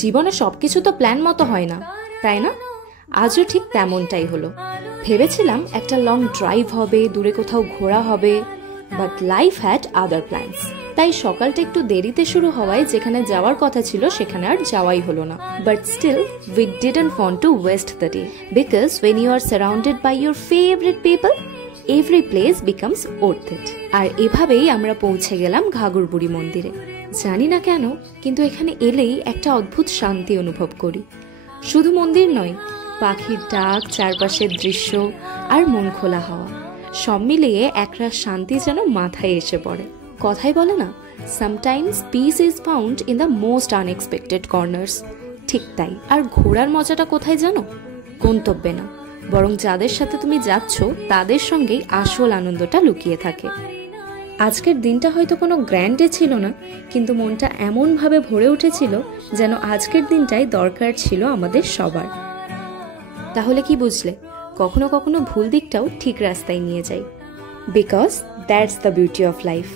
জীবনে সবকিছু তো প্ল্যান মতো হয় না, তাই না? আজও ঠিক তেমনটাই হলো। ভেবেছিলাম একটা লং ড্রাইভ হবে, দূরে কোথাও ঘোরা হবে, but life had other plans. তাই সকালটা একটু দেরিতে শুরু হওয়ায় যেখানে যাওয়ার কথা ছিল সেখানে আর যাওয়াই হলো না। But still we didn't want to waste the day, because when you are surrounded by your favourite people, every place becomes worth it. আর এভাবেই আমরা পৌঁছে গেলাম ঘাগরবুড়ি মন্দিরে। জানি না কেন, কিন্তু এখানে এলেই একটা অদ্ভুত শান্তি অনুভব করি। শুধু মন্দির নয়, পাখির ডাক, চারপাশের দৃশ্য আর মন খোলা হাওয়া, সব মিলিয়ে একরাশ শান্তি যেন মাথায় এসে পড়ে। কথাই বলে না, sometimes piece is found in the most unexpected corners. ঠিক তাই। আর ঘোরার মজাটা কোথায় জানো? গন্তব্যে না, বরং যাদের সাথে তুমি যাচ্ছ তাদের সঙ্গেই আসল আনন্দটা লুকিয়ে থাকে। আজকের দিনটা হয়তো কোনো গ্র্যান্ডে ছিল না, কিন্তু মনটা এমনভাবে ভরে উঠেছিল যেন আজকের দিনটাই দরকার ছিল আমাদের সবার। তাহলে কি বুঝলে? কখনো কখনো ভুল দিকটাও ঠিক রাস্তায় নিয়ে যায়, because that's the beauty of life.